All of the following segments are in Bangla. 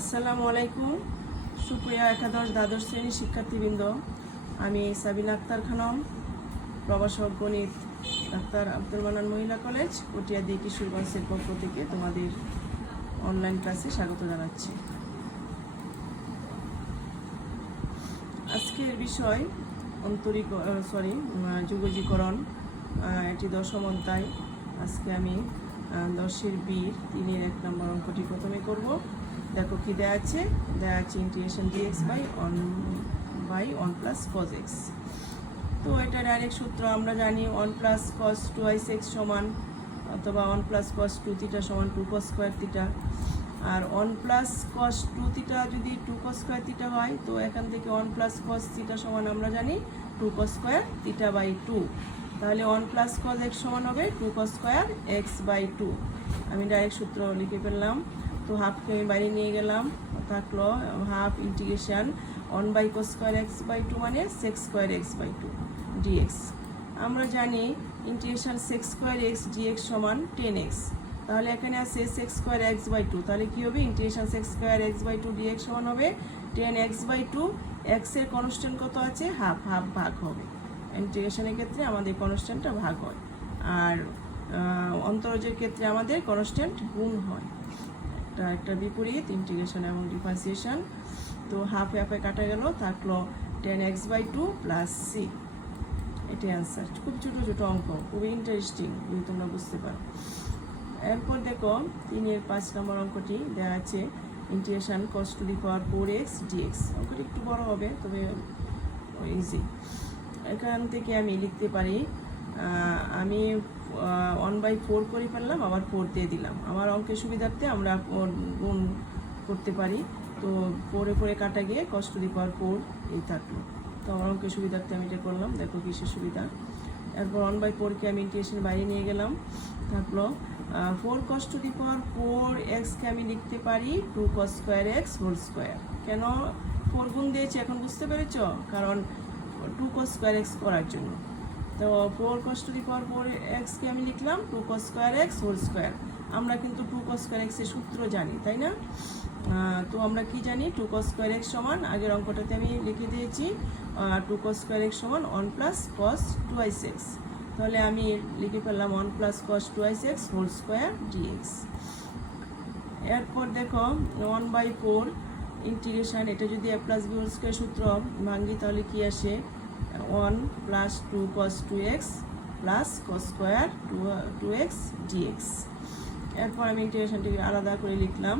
আসসালামু আলাইকুম সুপ্রিয়া একাদশ দ্বাদশ শ্রেণীর শিক্ষার্থীবৃন্দ। আমি সাবিনা আক্তার খানম, প্রভাষক গণিত ডাক্তার আব্দুল মান্নান মহিলা কলেজ পটিয়াদি কিশোরগঞ্জের পক্ষ থেকে তোমাদের অনলাইন ক্লাসে স্বাগত জানাচ্ছি। আজকের বিষয় যুগজীকরণ, এটি দশম অধ্যায়। আজকে আমি 10-এর বীর 3-এর 1 নম্বর অঙ্কটি প্রথমে করব। দেখো কি দেওয়া আছে integration dx by 1 plus cos x। তো এটা ডাইরেক্ট সূত্র আমরা জানি 1 প্লাস cos 2x সমান অথবা 1 প্লাস cos 2 থিটা সমান 2 cos স্কোয়ার থিটা। আর 1 প্লাস cos 2 থিটা যদি 2 cos স্কোয়ার থিটা হয়, তো এখান থেকে 1 প্লাস cos থিটা সমান আমরা জানি 2 cos স্কোয়ার থিটা বাই 2। তাহলে 1 প্লাস cos x সমান হবে 2 cos স্কোয়ার x বাই 2। আমি ডাইরেক্ট সূত্র লিখে ফেললাম। তো হাফকে আমি বাইরে নিয়ে গেলাম, থাকলো half integration 1 by cos square x by 2 মানে sec square x by 2 dx। আমরা জানি integration sec square x dx সমান 10x। তাহলে এখানে আছে sec স্কোয়ার x বাই 2, তাহলে কি হবে integration sec square x by 2 dx সমান হবে 10x বাই 2। x এর কনস্ট্যান্ট কত আছে? হাফ ভাগ হবে। ইন্টিগ্রেশনের ক্ষেত্রে আমাদের কনস্ট্যান্টটা ভাগ হয়, আর অন্তরজের ক্ষেত্রে আমাদের কনস্ট্যান্ট গুণ হয়। একটা বিপরীত ইন্টিগ্রেশন এবং ডিফারেন্সিয়েশন। তো হাফে কাটা গেল, থাকলো 10x বাই 2 প্লাস c। এটাই অ্যান্সার। খুব ছোটো অঙ্ক, খুবই ইন্টারেস্টিং যদি তোমরা বুঝতে পারো। এরপর দেখো 3-এর 5 নম্বর অঙ্কটি দেওয়া আছে integration cos to the power 4x dx। অঙ্কটি একটু বড় হবে, তবে ইজি। এখান থেকে আমি লিখতে পারি, আমি 1/4 করে ফেললাম, আবার 4 দিয়ে দিলাম। আমার অঙ্কের সুবিধার্থে আমরা গুণ করতে পারি। তো 4 কাটা গিয়ে cos টু দি পাওয়ার 4 এই থাকলো। তো আমার অঙ্কের সুবিধার্থে আমি এটা করলাম। দেখো কিসের সুবিধা। এরপর 1/4কে আমি ইন্টিগ্রেশন বাইরে নিয়ে গেলাম, থাকলো 4 cos টু দি পাওয়ার 4x-কে আমি লিখতে পারি 2 cos square x whole square. কেন 4 গুণ দিয়েছি এখন বুঝতে পেরেছ? কারণ 2 cos স্কোয়ার x করার জন্য। তো 4 cos টু দি পাওয়ার 4x-কে আমি লিখলাম 2 cos square x whole square. আমরা কিন্তু 2 cos স্কোয়ার x এর সূত্র জানি, তাই না? তো আমরা কি জানি? 2 cos স্কোয়ার x সমান, আগের অঙ্কটাতে আমি লিখে দিয়েছি 2 cos স্কোয়ার x সমান 1 প্লাস cos 2x। তাহলে আমি লিখে ফেললাম 1 plus cos 2x whole square dx। এরপর দেখো 1/4 ইন্টিগ্রেশন, এটা যদি a plus b whole square সূত্র ভাঙি, তাহলে কি আসে? 1 plus 2 cos 2x plus cos square 2x dx। এরপর আমি ইন্টিগ্রেশনটিকে আলাদা করে লিখলাম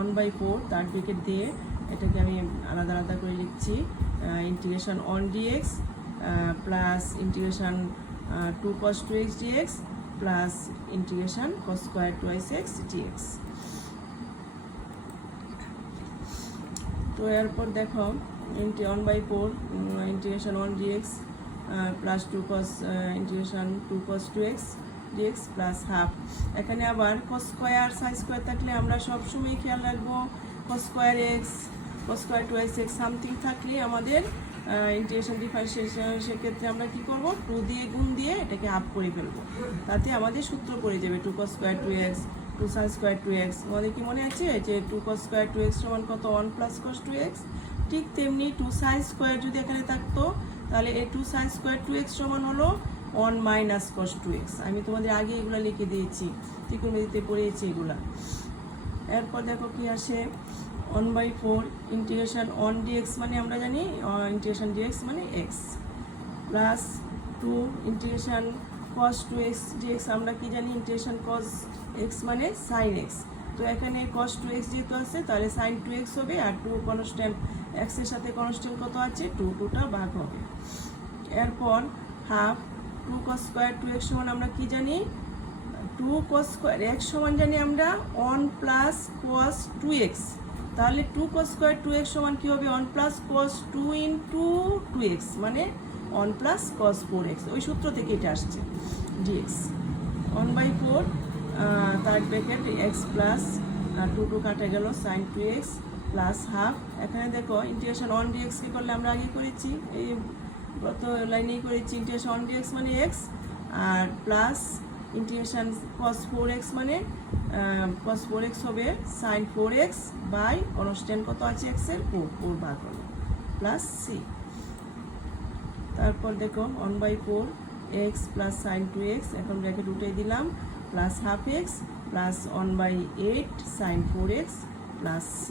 1/4 তার ব্র্যাকেট দিয়ে এটাকে আমি আলাদা করে লিখছি। Integration 1 dx plus integration 2 cos 2x dx plus integration cos square 2x dx। তো এরপর দেখো 1/4 integration 1 dx plus 2 cos integration 2 cos 2x dx plus half. এখানে আবার cos স্কোয়ার sin স্কোয়ার থাকলে আমরা সবসময় খেয়াল রাখবো cos square x cos square 2x something থাকলে আমাদের ইন্টিগ্রেশন ডিফারেন্সিয়েশন, সেক্ষেত্রে আমরা কি করব? 2 দিয়ে গুণ দিয়ে এটাকে হাফ করে ফেলবো, তাতে আমাদের সূত্র পড়ে যাবে 2 cos square 2x 2 sin square 2x। আমাদের কি মনে আছে যে 2 cos স্কোয়ার 2x সমান কত? 1 প্লাস cos 2x। ঠিক তেমনি 2 sin স্কোয়ার যদি এখানে থাকতো, তাহলে এই 2 sin স্কোয়ার 2x সমান হলো 1 মাইনাস cos 2x। আমি তোমাদের আগে এগুলো লিখে দিয়েছি, ত্রিকোণমিতিতে পড়িয়েছি এগুলা। এরপর দেখো কি আসে 1/4 ইন্টিগ্রেশন 1 dx মানে আমরা জানি ইন্টিগ্রেশন dx মানে x plus 2 integration cos 2x dx আমরা কি জানি ইন্টিগ্রেশন cos x মানে sin x। তো এখানে cos 2x যেহেতু আছে, তাহলে sin 2x হবে, আর 2 কনস্ট্যান্ট, x এর সাথে কনস্ট্যান্ট কত আছে? 2টা ভাগ হবে। এরপর হাফ 2 cos স্কোয়ার 2x সমান আমরা কি জানি 2 cos স্কোয়ার x সমান জানি আমরা 1 প্লাস cos 2x। তাহলে 2 cos স্কোয়ার 2x সমান কি হবে? 1 প্লাস cos 2 ইন্টু 2x মানে 1 প্লাস cos 4x। ওই সূত্র থেকে এটা আসছে dx। 1/4 third bracket x plus 2 কাটা গেল sin 2x প্লাস হাফ। এখানে দেখো ইন্টিগ্রেশন 1 dx কি করলে আমরা আগে করেছি, এই গত লাইনেই করেছি। ইন্টিগ্রেশন 1 dx মানে x আর প্লাস ইন্টিগ্রেশন cos 4x মানে cos 4x হবে sin 4x বাই কনস্ট্যান্ট কত আছে x এর 4 ভাগ হলো প্লাস c। তারপর দেখো 1/4 x প্লাস sin 2x, এখন ব্র্যাকেট উঠে দিলাম, plus half x plus 1/8 sin 4x plus c।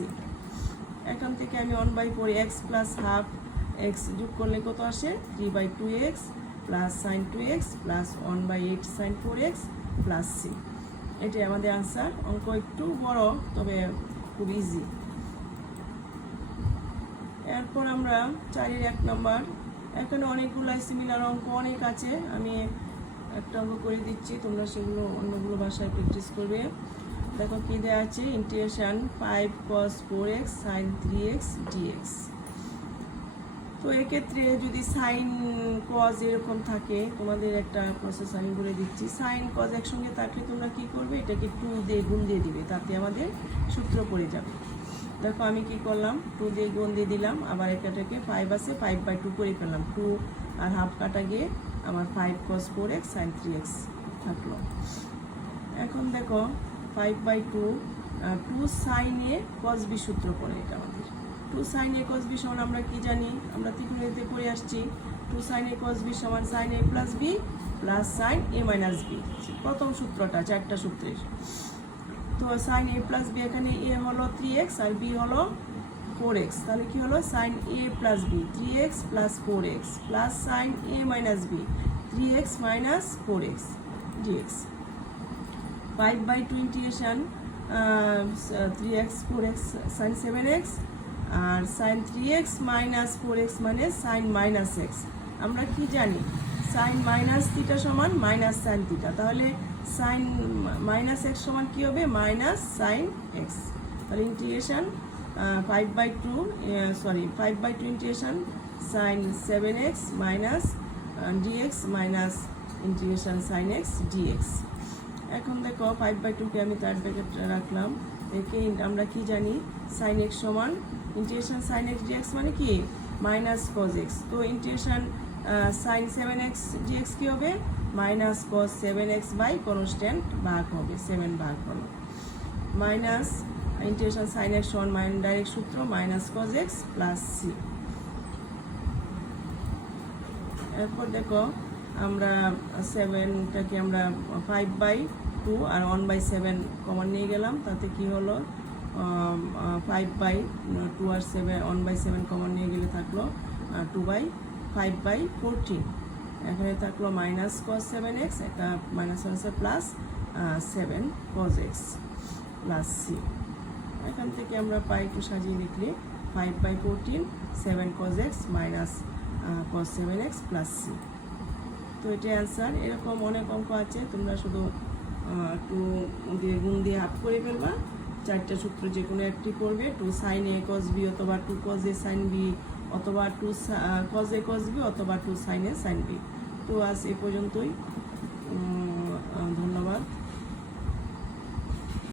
এখান থেকে আমি 1/4 x প্লাস হাফ x যোগ করলে কত আসে 3/2x plus sin 2x plus 1/8 sin 4x plus c। এটাই আমাদের আনসার। অঙ্ক একটু বড় তবে খুব ইজি। এরপর আমরা 4-এর 1 নম্বর, এখানে অনেকগুলো সিমিলার অঙ্ক অনেক আছে, আমি একটা অঙ্ক করে দিচ্ছি, তোমরা সেগুলো অন্যগুলো ভাষায় প্র্যাকটিস করবে। দেখো কি দেওয়া আছে, integration 5 cos 4x sin 3x dx। তো এক্ষেত্রে যদি সাইন কজ এরকম থাকে, তোমাদের একটা প্রসেস আমি বলে দিচ্ছি। সাইন কজ একসঙ্গে থাকলে তোমরা কি করবে, এটাকে 2 দিয়ে গুণ দিয়ে দিবে, তাতে আমাদের সূত্র পড়ে যাবে। দেখো আমি কি করলাম, 2 দিয়ে গুণ দিয়ে দিলাম, আবার এটাকে 5 আছে 5/2 করে ফেললাম, 2 আর হাফ কাটা গিয়ে আমার 5 cos 4x sin 3x থাকলো। এখন দেখো 5/2 2 sin a cos b সূত্র পড়ে এটা আমাদের। 2 sin a cos b সমান আমরা কি জানি, আমরা ত্রিকোণমিতিতে করে আসছি, 2 sin a cos b সমান sin a plus b plus sin a minus b। প্রথম সূত্রটা 4টা সূত্রের। তো sin a plus b, এখানে a হলো 3x আর b হলো 4x, তাহলে কি হলো sin a plus b 3x plus 4x plus sin a minus b 3x minus 4x dx। 5/2 integration 3x 4x sin 7x আর sin 3x minus 4x মানে sin minus x। আমরা কি জানি, sin minus থিটা সমান মাইনাস sin থিটা, তাহলে sin minus x সমান কি হবে মাইনাস sin x। তাহলে integration 5/2 integration sin 7x minus dx minus integration sin x dx। এখন দেখো 5/2 কে আমি তার ব্র্যাকেট রাখলাম, একে আমরা কি জানি sin x সমান ইন্টিগ্রেশন sin x dx মানে কি মাইনাস cos x। তো ইন্টিগ্রেশন sin 7x dx কি হবে minus cos 7x by constant ভাগ হবে 7 ভাগ হলো মাইনাস ইন্টিগ্রেশন sin x সমান ডাইরেক্ট সূত্র minus cos x plus c। এরপর দেখো আমরা 7টাকে আমরা 5/2 আর 1/7 কমন নিয়ে গেলাম, তাতে কি হলো 5/2 আর 1/7 কমন নিয়ে গেলে থাকলো 2/5/14। এখানে থাকলো মাইনাস cos 7x, একটা মাইনাস আছে plus 7 cos x plus c। এখান থেকে আমরা একটু সাজিয়ে লিখলে 5/14 7 cos x minus cos 7x plus c। তো এটাই অ্যান্সার। এরকম অনেক অঙ্ক আছে, তোমরা শুধু একটু দিয়ে গুণ দিয়ে হাফ করে ফেলবা, 4টা সূত্র যে কোনো একটি করবে, 2 sin a cos b অথবা 2 cos a sin b অথবা 2 cos a cos b অথবা 2 sin a sin b। তো আজ এ পর্যন্তই, ধন্যবাদ।